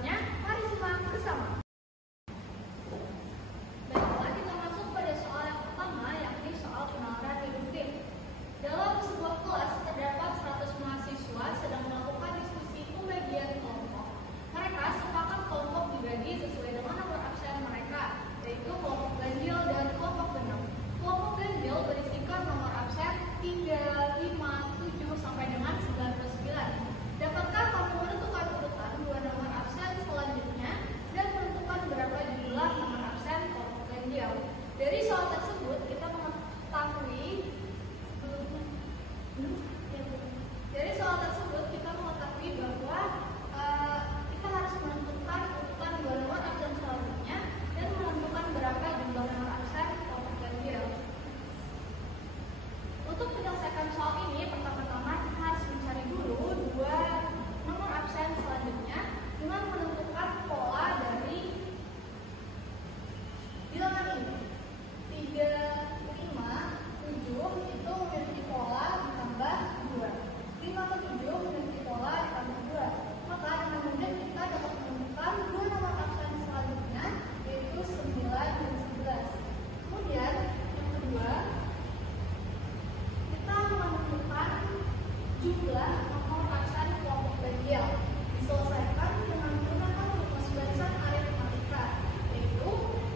jawabannya? Mari simak bersama. Baiklah, kita masuk pada soal yang pertama, yakni soal penalaran deduktif. Dalam sebuah kelas terdapat 100 mahasiswa sedang melakukan diskusi pembagian kelompok. Mereka sepakat kelompok dibagi sesuai dengan nomor absen mereka, yaitu kelompok ganjil dan kelompok genap. Kelompok ganjil berisikan nomor absen 3, 5, 7 sampai dengan 99. Dapatkah kamu menentukan urutan dua nomor absen selanjutnya dan menentukan berapa jumlah nomor absen kelompok ganjil? Dari soal tersebut kita mengetahui bahwa kita harus menentukan urutan dua nomor absen selanjutnya dan menentukan berapa jumlah nomor absen kelompok ganjil. Untuk menyelesaikan soal ini, pertama-tama kita harus mencari dulu dua nomor absen selanjutnya dengan menentukan pola dari bilangan ini. 3, 5, 7 itu memiliki pola ditambah 2. 5 ke 7 memiliki pola ditambah 2. Maka dengan mudah kita dapat menemukan dua nomor absen selanjutnya, yaitu 9 dan 11. Kemudian yang kedua, kita menentukan jumlah nomor absen kelompok ganjil. Diselesaikan dengan menggunakan rumus barisan aritmatika, yaitu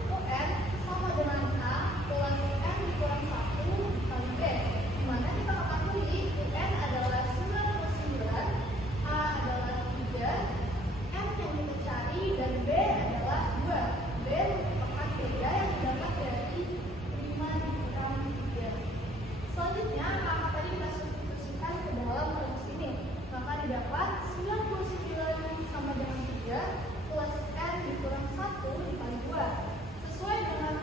UN sama dengan A plus N dikurang 1 dikali B, di mana kita ketahui UN adalah 99, A adalah 3, N yang kita cari, dan B adalah 2. B merupakan beda yang didapat dari 5 dikurang 3. Selanjutnya, angka tadi kita substitusikan ke dalam rumus ini. Maka didapat 99 sama dengan 3 plus N dikurang 1 dikali 2. Sesuai dengan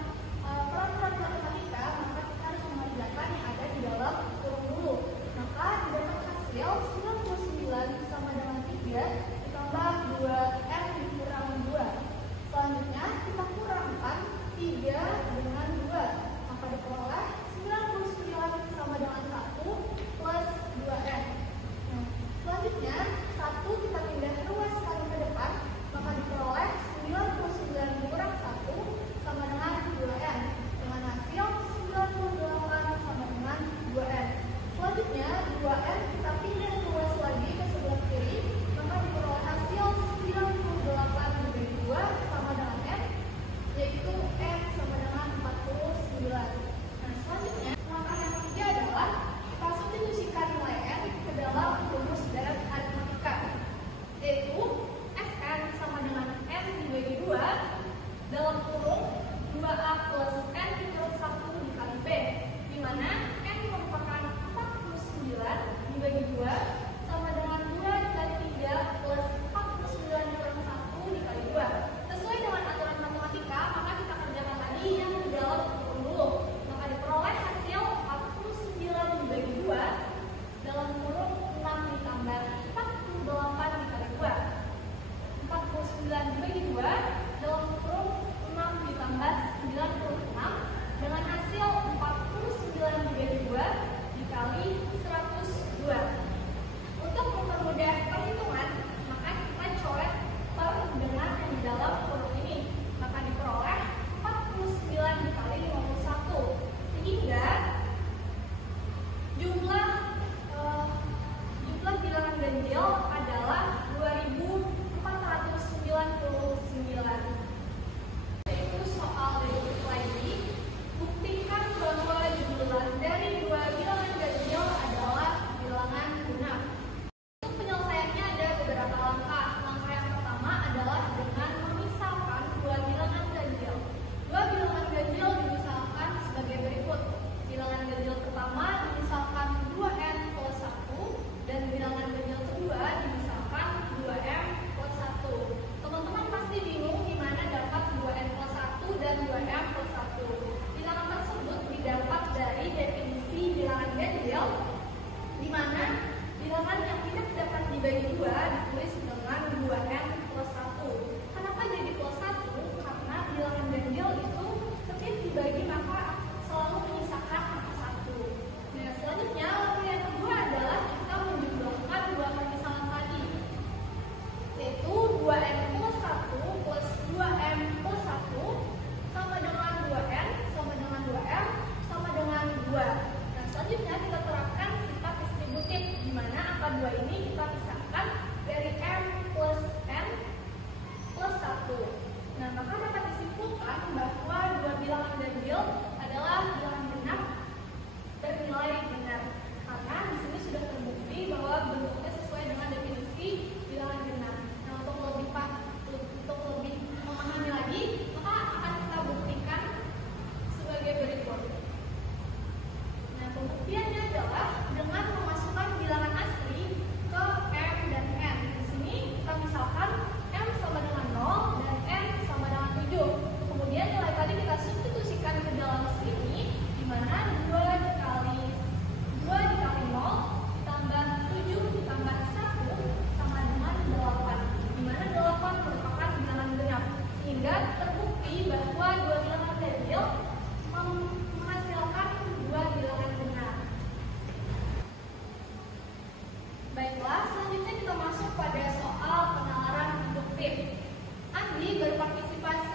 peraturan matematika, maka kita harus mengerjakan yang ada di dalam kurung dulu. Maka didapat hasil 99 sama dengan 3 ditambah 2N dikurang 2. Selanjutnya kita kurangkan 3 dengan 2. Maka diperoleh 99 sama dengan 1 plus 2N. Nah, selanjutnya 1 kita pindah ruas kali ke depan, maka diperoleh 99 dikurang 1 sama dengan 2N. Dengan hasil 98 sama dengan 2N. Selanjutnya 2N kita pindah ruas lagi ke sebelah kiri, maka diperoleh hasil 98 dibagi 2 sama dengan N, yaitu N sama dengan 49. Nah, selanjutnya langkah yang ketiga adalah kita substitusikan nilai N ke dalam rumus deret aritmatika, yaitu Sn sama dengan N dibagi 2 dalam kurung 2A plus N dikurang 1 dikali B, di mana N merupakan 49 dibagi 2 sama dengan 2 dikali 3 plus 49 dikurang 1 dikali 2. Sesuai dengan aturan matematika, maka kita kerjakan tadi yang di dalam kurung dulu. Maka diperoleh hasil 49 dibagi 2 dalam kurung 6 ditambah 48 dikali 2. 49 dibagi 2 dalam kurung 6 ditambah 96 dengan hasil 49 dibagi 2 dikali 102. Untuk mempermudah perhitungan, maka kita coret per dengan yang di dalam kurung ini. Maka diperoleh 49 dikali 51, sehingga jumlah bilangan ganjil adalah 2499.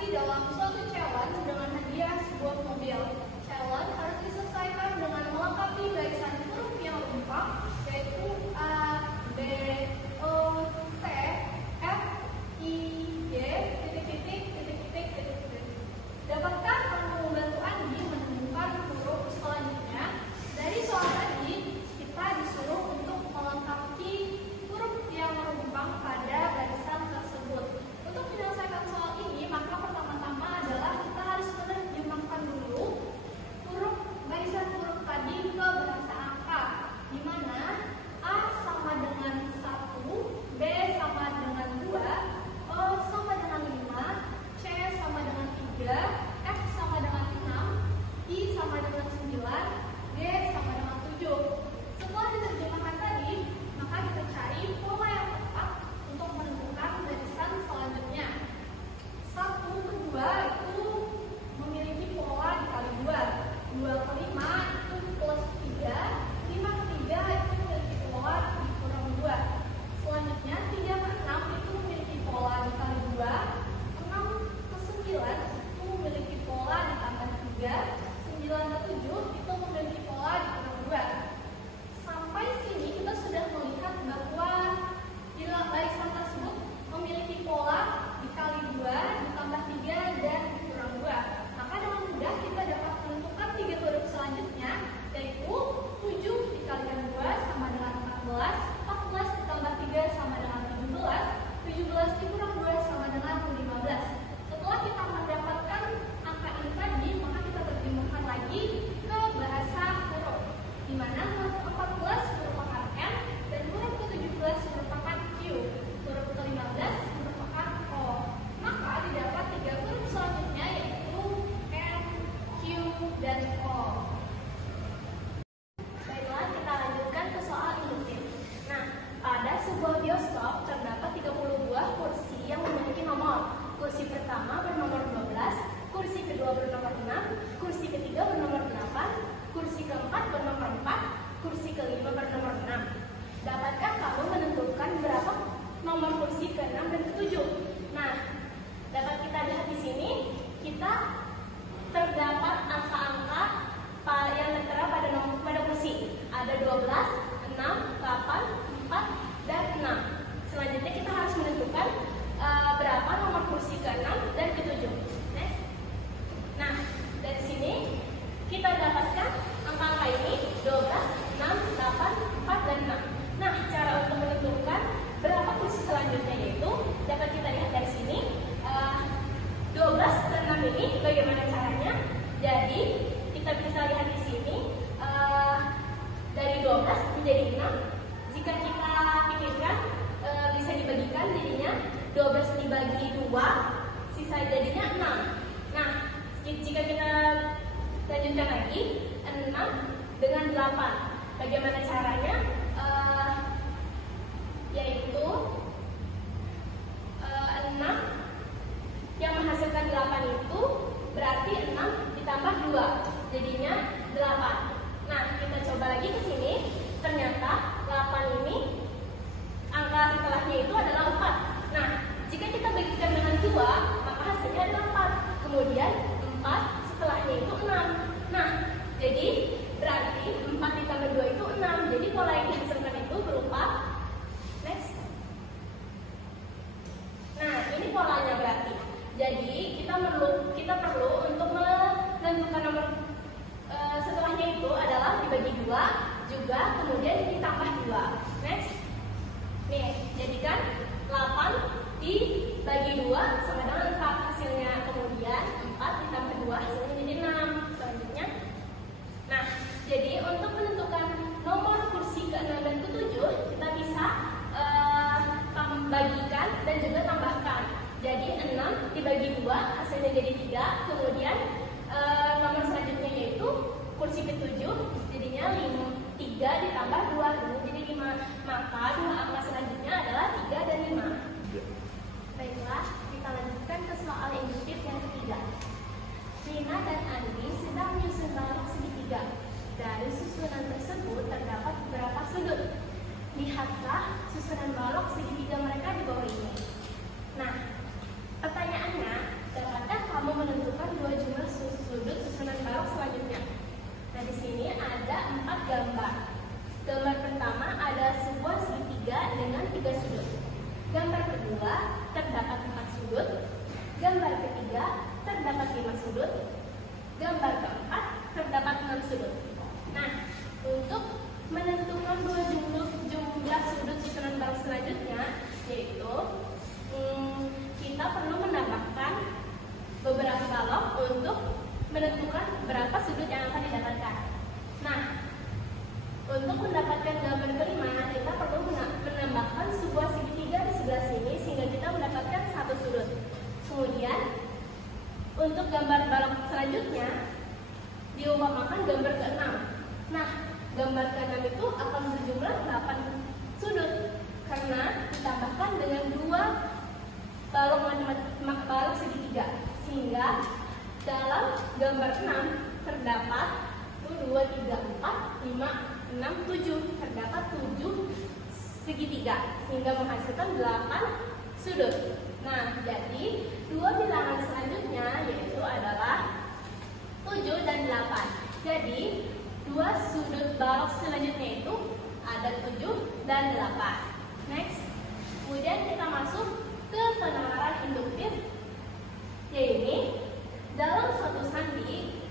berpartisipasi dalam suatu challenge dengan hadiah sebuah mobil. Challenge harus diselesaikan dengan melengkapi barisan huruf yang rumpang, yaitu A, B, O, C, F, I, G, titik-titik, titik-titik, titik-titik. Dapatkah kamu membantu Andi menemukan huruf selanjutnya? Dari soal tadi, kita disuruh untuk melengkapi huruf yang rumpang pada barisan tersebut. Untuk menyelesaikan soal ini, maka pertama-tama adalah kita harus menerjemahkan dulu barisan huruf tadi ke bahasa angka, di mana A sama dengan 1, B sama dengan 2, O sama dengan 5, C sama dengan 3, F sama dengan 6, I sama dengan 9, G sama dengan 7. Setelah diterjemahkan tadi, maka kita cari pola yang tepat untuk menentukan barisan selanjutnya. 1 ke 2 itu memiliki pola dikali 2, 2 ke 5 itu plus 3, 5 ke 3 itu memiliki pola dikurang 2. Selanjutnya 3 ke 6 itu memiliki pola dikali 2, 6 ke 9 itu memiliki pola ditambah 3, 9 ke 7 itu memiliki pola dikurang 2. Sampai sini kita sudah melihat bahwa barisan tersebut memiliki pola dikali 2, ditambah 3, dan dikurang 2. Maka dengan mudah kita dapat menentukan 3 huruf selanjutnya, yaitu 7 dikalikan 2 sama dengan 14, 14 ditambah 3 sama dengan 17, 17 dikurang 2 sama dengan 15. Setelah kita mendapatkan angka ini tadi, maka kita terjemahkan lagi ke bahasa huruf, di mana huruf 14 merupakan M dan huruf ke-17 merupakan Q, huruf ke-15 merupakan O. Maka didapat 3 huruf selanjutnya, yaitu M, Q, dan O. Baiklah, kita lanjutkan ke soal induktif. Nah, pada sebuah bioskop terdapat 30 buah kursi yang memiliki nomor. Kursi pertama bernomor 12, kursi kedua bernomor 6, kursi ketiga bernomor 8, kursi keempat bernomor 4, kursi kelima bernomor 6. Dapatkah kamu menentukan berapa nomor kursi ke-6 dan ke-7? Nah, dapat kita lihat di sini, kita terdapat angka-angka yang tertera pada kursi. Ada 12, 6, 8, 4, dan 6. Selanjutnya kita harus menentukan berapa nomor kursi ke-6 dan ke-7. Next. Nah, dari sini kita dapatkan angka-angka ini 12, 6, 8, 4, dan 6. Nah, cara untuk menentukan berapa kursi selanjutnya yaitu dapat kita lihat dari sini. 12 ke 6 ini bagaimana caranya? Jadi kita bisa lihat di sini dari 12 menjadi 6. Jika kita pikirkan bisa dibagikan, jadinya 12 dibagi 2, sisa jadinya 6. Nah, jika kita lanjutkan lagi 6 dengan 8, bagaimana caranya? Yaitu 6 yang menghasilkan 8 itu berarti 6 ditambah 2, jadinya 8. Nah, kita coba lagi ke sini. Ternyata 8 ini angka setelahnya itu adalah 4. Nah, jika kita bagikan dengan 2, maka hasilnya adalah 4. Kemudian 4 setelahnya itu 6. Nah, jadi berarti 4 ditambah 2 itu 6. Jadi pola yang dihasilkan itu berupa next. Nah, ini polanya berarti. Jadi kita perlu untuk menentukan nomor setelahnya itu adalah dibagi 2, juga kemudian ditambah 2. Next. Nih, jadikan 8 dibagi 2 sama dengan 4 hasilnya. Kemudian 4 ditambah 2 hasilnya jadi 6. Selanjutnya. Nah, jadi untuk menentukan nomor kursi ke-6 dan ke-7, kita bisa bagikan dan juga tambahkan. Jadi 6 dibagi 2 hasilnya jadi 3. Kemudian nomor selanjutnya yaitu kursi ke-7 jadinya 3 ditambah 2 jadi 5. Maka dua angka selanjutnya adalah 3 dan 5. Baiklah, kita lanjutkan ke soal induktif yang ketiga. Rina dan Andi sedang menyusun balok segitiga. Dari susunan tersebut terdapat beberapa sudut. Lihatlah susunan balok segitiga mereka di bawah ini. Nah, pertanyaannya, dapatkah gambar ketiga terdapat 5 sudut, gambar keempat terdapat 6 sudut. Nah, untuk menentukan dua jumlah sudut susunan balok selanjutnya, yaitu kita perlu menambahkan beberapa balok untuk menentukan berapa sudut yang akan didapatkan. Nah, untuk mendapatkan gambar kelima, kita perlu menambahkan sebuah segitiga di sebelah sini sehingga kita mendapatkan 1 sudut. Kemudian, untuk gambar balok selanjutnya diumpamakan gambar ke-6. Nah, gambar ke-6 itu akan berjumlah 8 sudut karena ditambahkan dengan 2 balok segitiga, sehingga dalam gambar 6 terdapat 1, 2, 3, 4, 5, 6, 7, terdapat 7 segitiga sehingga menghasilkan 8 sudut. Nah, jadi dua bilangan selanjutnya yaitu adalah 7 dan 8. Jadi dua sudut balok selanjutnya itu ada 7 dan 8. Next, kemudian kita masuk ke penalaran induktif, yaitu dalam suatu sandi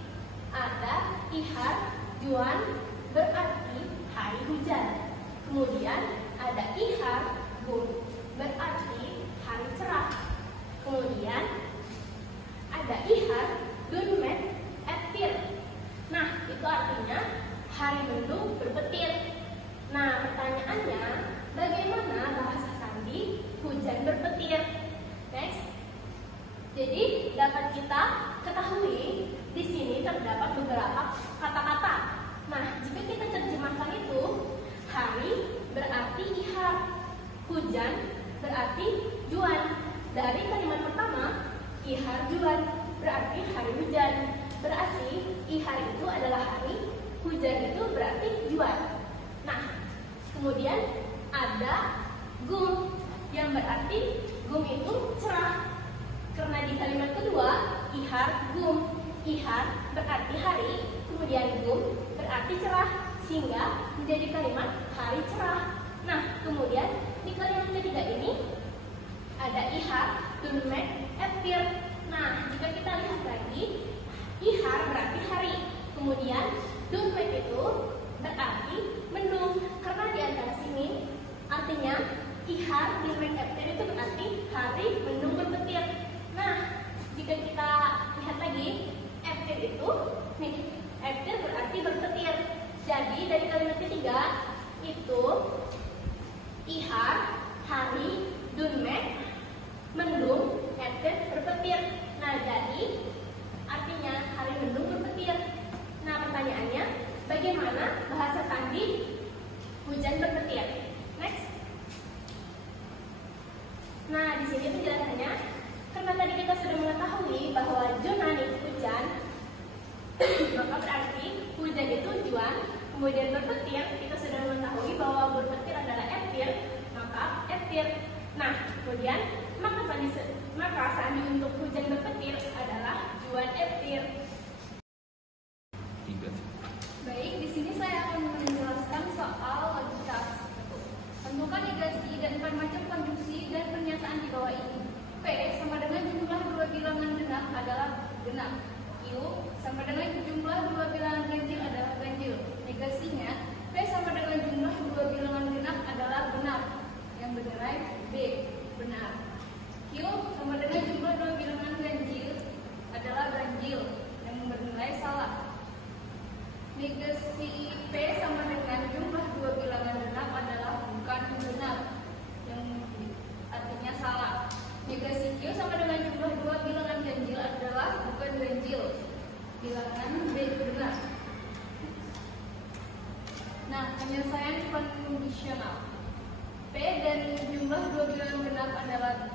ada ihar, juan, berarti hari hujan. Kemudian ada ihar, gun, berarti hari cerah. Kemudian ada ihar, dunmet, etir. Nah, itu artinya hari mendung berpetir. Nah, pertanyaannya, bagaimana bahasa sandi hujan berpetir? Next. Jadi dapat kita ketahui di sini terdapat beberapa kata-kata. Nah, jika kita terjemahkan itu, hari berarti ihar, hujan berarti juan. Dari kalimat pertama, ihar juan berarti hari hujan. Berarti ihar itu adalah hari, hujan itu berarti juan. Nah, kemudian ada gum yang berarti gum itu cerah. Karena di kalimat kedua, ihar gum, ihar berarti hari, kemudian gum berarti cerah, sehingga menjadi kalimat hari cerah. Nah, kemudian di kalimat ketiga ini ada ihar, dunmet, etir. Nah, jika kita lihat lagi, ihar berarti hari, kemudian dunmet itu berarti mendung. Karena di antara sini artinya ihar, dunmet, etir itu berarti hari mendung berpetir. Nah, jika kita lihat lagi, etir itu, etir berarti berpetir. Jadi dari kalimat ketiga itu ihar, hari, dunmet, mendung, etir, berpetir. Nah, jadi artinya hari mendung berpetir. Nah, pertanyaannya, bagaimana bahasa sandi hujan berpetir? Next. Nah, di sini penjelasannya, karena tadi kita sudah mengetahui bahwa junan itu hujan, maka berarti hujan itu juan, kemudian berpetir, kita sudah mengetahui bahwa berpetir adalah etir, maka etir. Nah, kemudian maka sandi untuk hujan berpetir adalah juan etir. Baik, di sini saya akan menjelaskan soal logika. Tentukan negasi dan macam konjungsi dan pernyataan di bawah ini. P sama dengan jumlah dua bilangan genap adalah genap. Q sama dengan jumlah dua bilangan ganjil adalah ganjil. Negasinya, P sama dengan jumlah dua bilangan genap adalah genap. Yang bernilai B, benar. Q sama dengan jumlah dua bilangan ganjil adalah ganjil. Yang bernilai salah. Negasi P sama dengan jumlah dua bilangan genap adalah bukan genap. Yang artinya salah. Negasi Q sama dengan jumlah dua bilangan ganjil adalah bukan ganjil. Bilangan B benar. Nah, penyelesaian kondisional. P dan jumlah dua bilangan genap adalah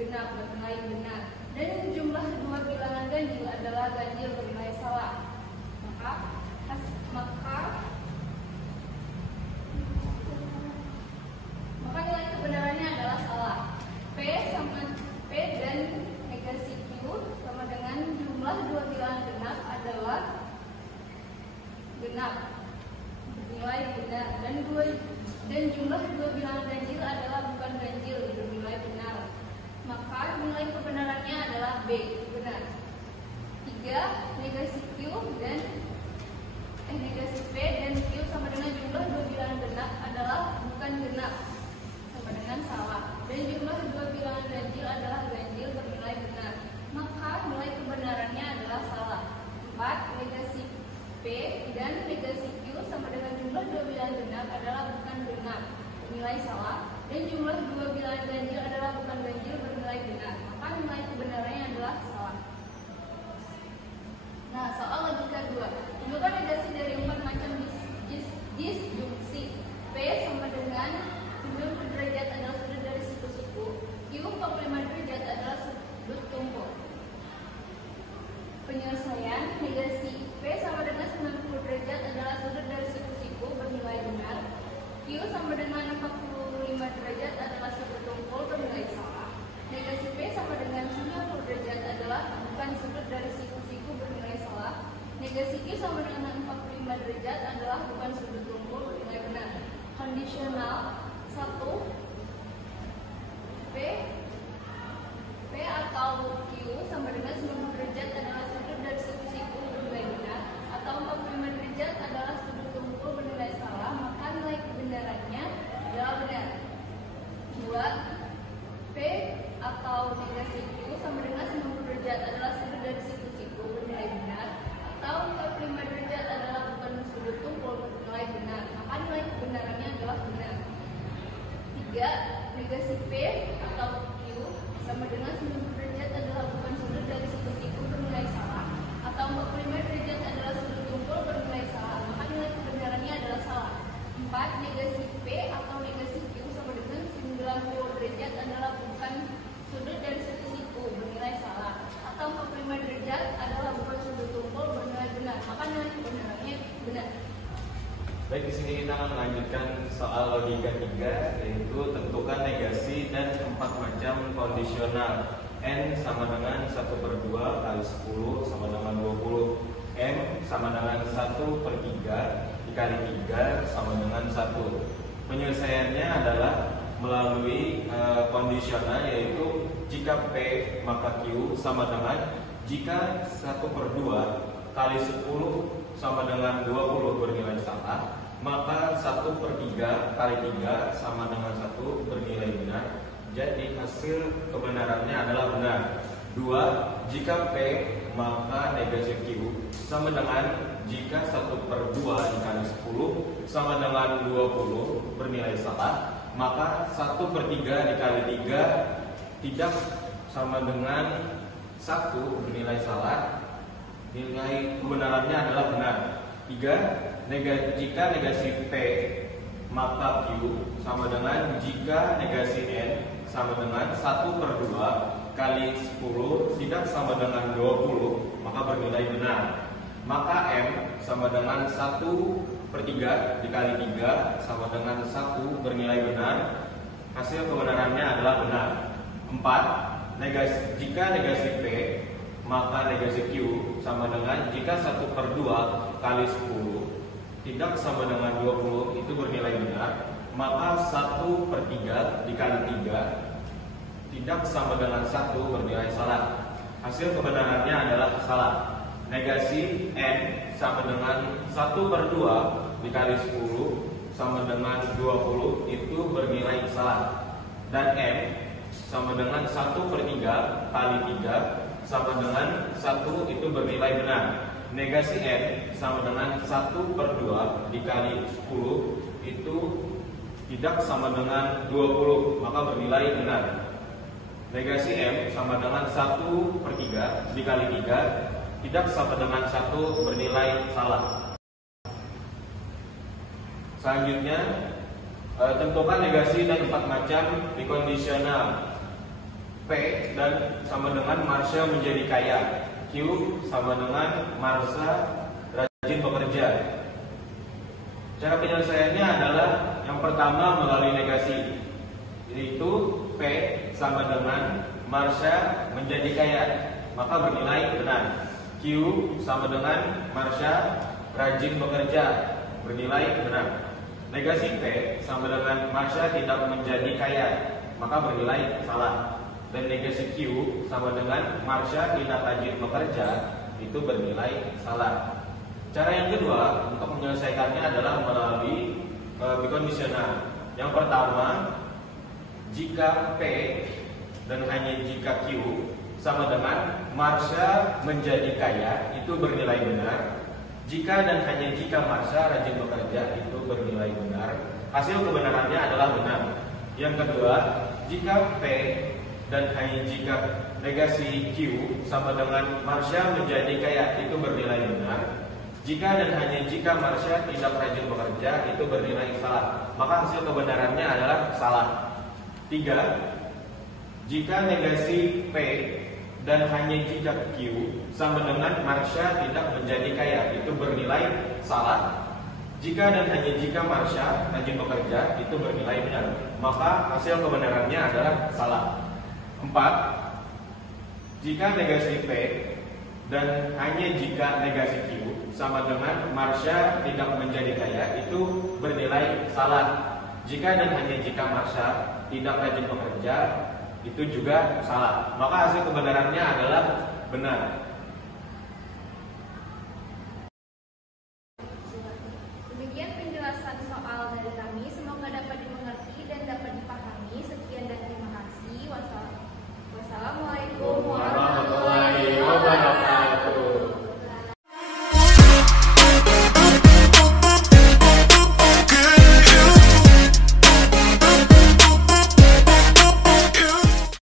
genap bernilai benar, dan jumlah dua bilangan ganjil adalah ganjil bernilai salah. Maka nilai kebenarannya adalah salah. P dan negasi Q sama dengan jumlah dua bilangan genap adalah genap bernilai benar, dan jumlah dua bilangan ganjil adalah bukan ganjil bernilai benar. Maka nilai kebenarannya adalah benar. 3. Negasi Q dan negasi P dan Q sama dengan jumlah dua bilangan genap adalah bukan genap, sama dengan salah. Dan jumlah dua bilangan ganjil adalah ganjil bernilai benar, maka nilai kebenarannya adalah salah. 4. Negasi P dan negasi Q sama dengan jumlah dua bilangan genap adalah bukan genap, bernilai salah. Dan jumlah dua bilangan ganjil adalah bukan ganjil, bernilai benar, maka nilai kebenarannya adalah salah. Nah, soal logika 2. Tunjukkan negasi dari 4 macam disjunksi. P sama dengan 90 derajat adalah sudut dari siku-siku. Q 45 derajat adalah sudut tumpul. Penyelesaian negasi P sama dengan 90 derajat adalah sudut dari siku-siku, bernilai benar. Q sama dengan 45 derajat adalah sudut tumpul, bernilai salah. Negasi P sama dengan 90 derajat adalah bukan sudut dari siku-siku, bernilai salah. Negasi Q sama dengan 45 derajat adalah bukan sudut tumpul, bernilai benar. Kondisional 1. P atau Q sama dengan 90 derajat adalah sudut dari siku-siku, bernilai benar, atau 45 derajat adalah sudut tumpul, bernilai salah, maka nilai kebenarannya adalah benar. 2. P atau negasi Q sama dengan 90 derajat adalah sudut dari siku-siku, bernilai benar, atau 45 derajat adalah bukan sudut tumpul, bernilai benar, maka nilai kebenarannya adalah benar. 3. Negasi P atau Q sama dengan 90 derajat adalah bukan sudut dari siku-siku, bernilai salah, atau 45 derajat adalah sudut tumpul, bernilai salah, maka nilai kebenarannya adalah salah. 4. Negasi P atau negasi Q sama dengan 90 derajat adalah bukan sudut dari siku-siku, bernilai salah, atau 45 derajat adalah bukan sudut tumpul, bernilai benar, maka nilai kebenarannya benar. Baik, di sini kita akan melanjutkan soal logika 3, yaitu tentukan negasi dan 4 macam kondisional. N sama dengan 1/2 kali 10 sama dengan 20. M sama dengan 1/3 dikali 3 sama dengan 1. Penyelesaiannya adalah melalui kondisional, yaitu jika P maka Q sama dengan jika 1/2 kali 10 sama dengan 20 bernilai salah, maka 1/3 kali 3 sama dengan 1 bernilai benar. Jadi hasil kebenarannya adalah benar. 2. Jika P maka negasi Q sama dengan jika 1/2 dikali 10 sama dengan 20 bernilai salah, maka 1/3 dikali 3 tidak sama dengan 1 bernilai salah. Nilai kebenarannya adalah benar. 3. Jika negasi P maka Q sama dengan jika negasi N sama dengan 1/2 kali 10 tidak sama dengan 20, maka bernilai benar. Maka M sama dengan 1/3 dikali 3 sama dengan 1 bernilai benar. Hasil kebenarannya adalah benar. 4. Jika negasi P maka negasi Q sama dengan jika 1/2 kali 10 tidak sama dengan 20 itu bernilai benar, maka 1/3 dikali 3 tidak sama dengan 1 bernilai salah. Hasil kebenarannya adalah salah. Negasi N sama dengan 1/2 dikali 10 sama dengan 20 itu bernilai salah. Dan M sama dengan 1/3 kali 3 sama dengan 1 itu bernilai benar. Negasi N sama dengan 1/2 dikali 10 itu tidak sama dengan 20, maka bernilai benar. Negasi M sama dengan 1/3 dikali 3 tidak sama dengan 1 bernilai salah. Selanjutnya, tentukan negasi dan 4 macam dikondisional. P dan sama dengan Marsha menjadi kaya. Q sama dengan Marsha rajin bekerja. Cara penyelesaiannya adalah yang pertama melalui negasi, yaitu P sama dengan Marsha menjadi kaya, maka bernilai benar. Q sama dengan Marsha rajin bekerja, bernilai benar. Negasi P sama dengan Marsha tidak menjadi kaya, maka bernilai salah. dan negasi Q sama dengan Marsha tidak rajin bekerja, itu bernilai salah. Cara yang kedua untuk menyelesaikannya adalah melalui bikondisional. Yang pertama, jika P dan hanya jika Q sama dengan Marsha menjadi kaya, itu bernilai benar. Jika dan hanya jika Marsha rajin bekerja, itu bernilai benar. Hasil kebenarannya adalah benar. Yang kedua, jika P dan hanya jika negasi Q sama dengan Marsha menjadi kaya, itu bernilai benar. Jika dan hanya jika Marsha tidak rajin bekerja, itu bernilai salah. Maka hasil kebenarannya adalah salah. 3. Jika negasi P dan hanya jika Q sama dengan Marsha tidak menjadi kaya, itu bernilai salah. Jika dan hanya jika Marsha rajin bekerja, itu bernilai benar. Maka hasil kebenarannya adalah salah. 4. Jika negasi P dan hanya jika negasi Q sama dengan Marsha tidak menjadi kaya, itu bernilai salah. Jika dan hanya jika Marsha tidak rajin bekerja, itu juga salah. Maka hasil kebenarannya adalah benar.